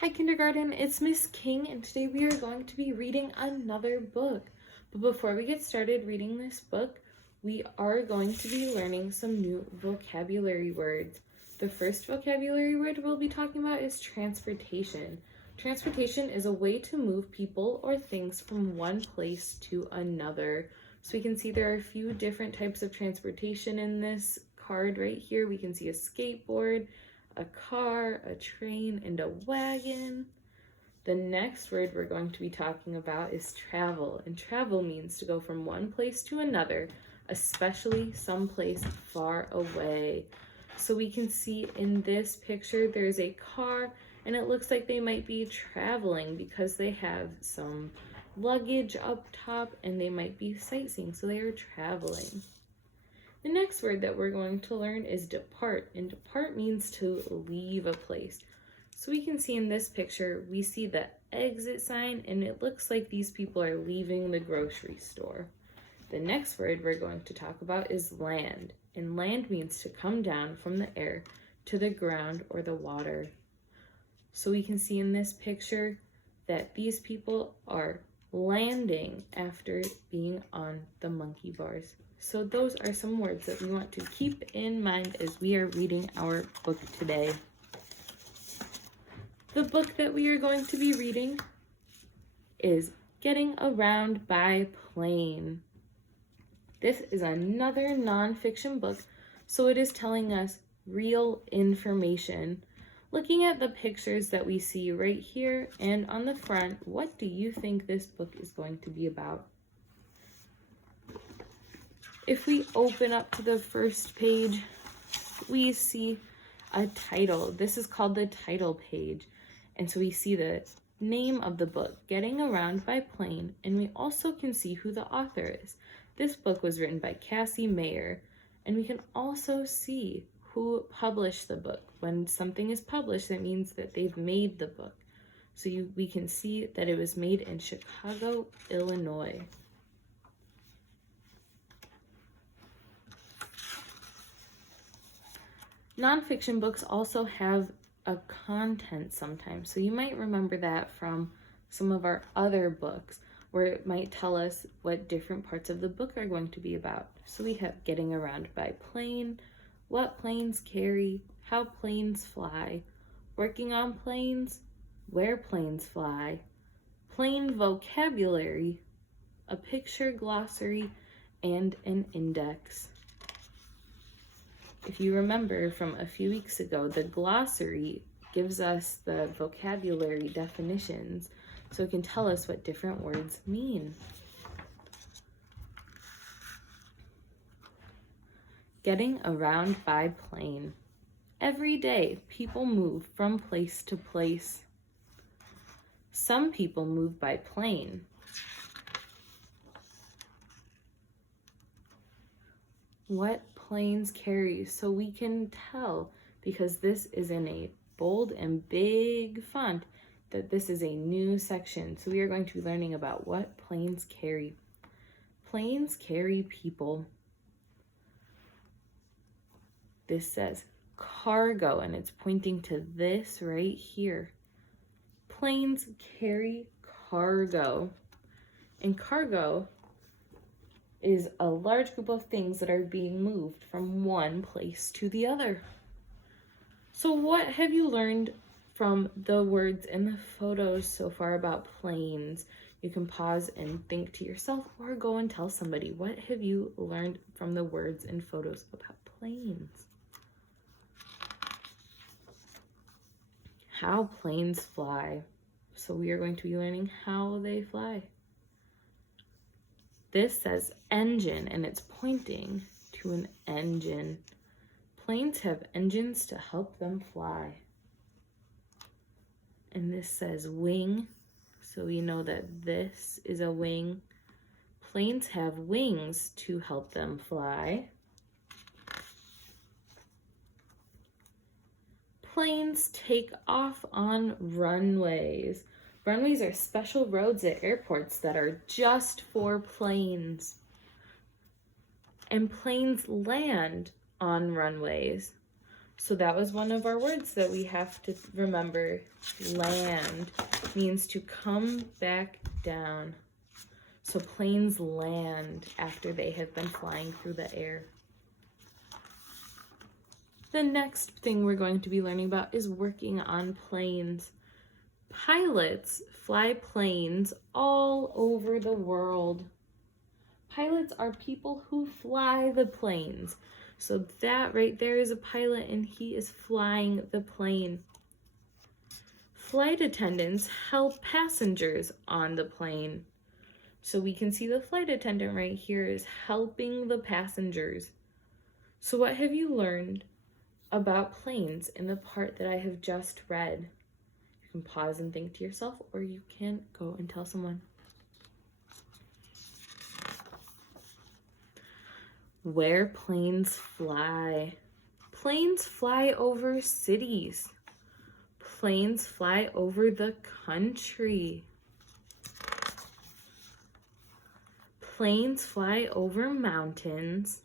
Hi kindergarten, it's Miss King and today we are going to be reading another book. But before we get started reading this book, we are going to be learning some new vocabulary words. The first vocabulary word we'll be talking about is transportation. Transportation is a way to move people or things from one place to another. So we can see there are a few different types of transportation in this card right here. We can see a skateboard, a car, a train, and a wagon. The next word we're going to be talking about is travel, and travel means to go from one place to another, especially someplace far away. So we can see in this picture there's a car, and it looks like they might be traveling because they have some luggage up top and they might be sightseeing, so they are traveling. The next word that we're going to learn is depart, and depart means to leave a place. So we can see in this picture, we see the exit sign, and it looks like these people are leaving the grocery store. The next word we're going to talk about is land, and land means to come down from the air to the ground or the water. So we can see in this picture that these people are landing after being on the monkey bars. So those are some words that we want to keep in mind as we are reading our book today. The book that we are going to be reading is Getting Around by Plane. This is another nonfiction book, so it is telling us real information. Looking at the pictures that we see right here and on the front, what do you think this book is going to be about? If we open up to the first page, we see a title. This is called the title page. And so we see the name of the book, Getting Around by Plane, and we also can see who the author is. This book was written by Cassie Mayer, and we can also see who published the book. When something is published, that means that they've made the book. So we can see that it was made in Chicago, Illinois. Nonfiction books also have a content sometimes, so you might remember that from some of our other books where it might tell us what different parts of the book are going to be about. So we have Getting Around by Plane, What Planes Carry, How Planes Fly, Working on Planes, Where Planes Fly, Plane Vocabulary, a picture glossary, and an index. If you remember from a few weeks ago, the glossary gives us the vocabulary definitions, so it can tell us what different words mean. Getting around by plane. Every day, people move from place to place. Some people move by plane. What planes carry? So we can tell, because this is in a bold and big font, that this is a new section. So we are going to be learning about what planes carry. Planes carry people. This says cargo, and it's pointing to this right here. Planes carry cargo. And cargo is a large group of things that are being moved from one place to the other. So what have you learned from the words in the photos so far about planes? You can pause and think to yourself or go and tell somebody, what have you learned from the words and photos about planes? How planes fly. So we are going to be learning how they fly. This says engine, and it's pointing to an engine. Planes have engines to help them fly. And this says wing, so we know that this is a wing. Planes have wings to help them fly. Planes take off on runways. Runways are special roads at airports that are just for planes. And planes land on runways. So that was one of our words that we have to remember. Land means to come back down. So planes land after they have been flying through the air. The next thing we're going to be learning about is working on planes. Pilots fly planes all over the world. Pilots are people who fly the planes. So that right there is a pilot, and he is flying the plane. Flight attendants help passengers on the plane. So we can see the flight attendant right here is helping the passengers. So what have you learned about planes in the part that I have just read? You can pause and think to yourself, or you can go and tell someone. Where planes fly. Planes fly over cities. Planes fly over the country. Planes fly over mountains.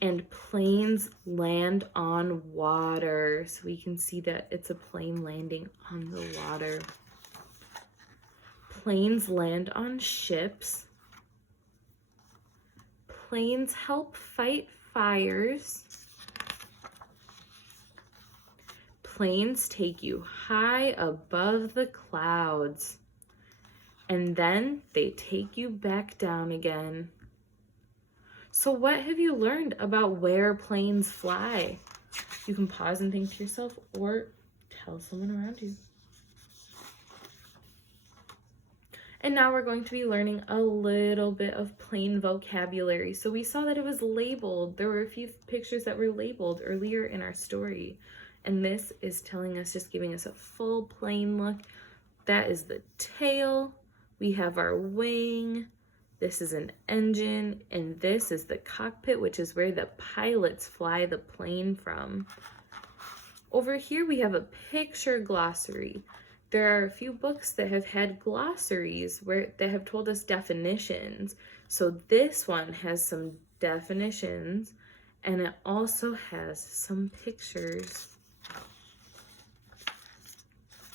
And planes land on water. So we can see that it's a plane landing on the water. Planes land on ships. Planes help fight fires. Planes take you high above the clouds. And then they take you back down again. So what have you learned about where planes fly? You can pause and think to yourself, or tell someone around you. And now we're going to be learning a little bit of plane vocabulary. So we saw that it was labeled. There were a few pictures that were labeled earlier in our story. And this is telling us, just giving us a full plane look. That is the tail. We have our wing. This is an engine. And this is the cockpit, which is where the pilots fly the plane from. Over here we have a picture glossary. There are a few books that have had glossaries where they have told us definitions. So this one has some definitions, and it also has some pictures.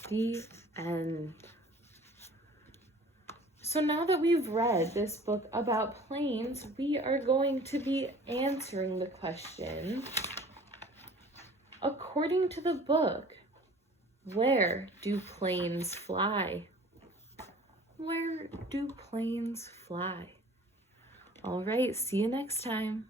The end. So now that we've read this book about planes, we are going to be answering the question, according to the book, where do planes fly? Where do planes fly? All right, see you next time.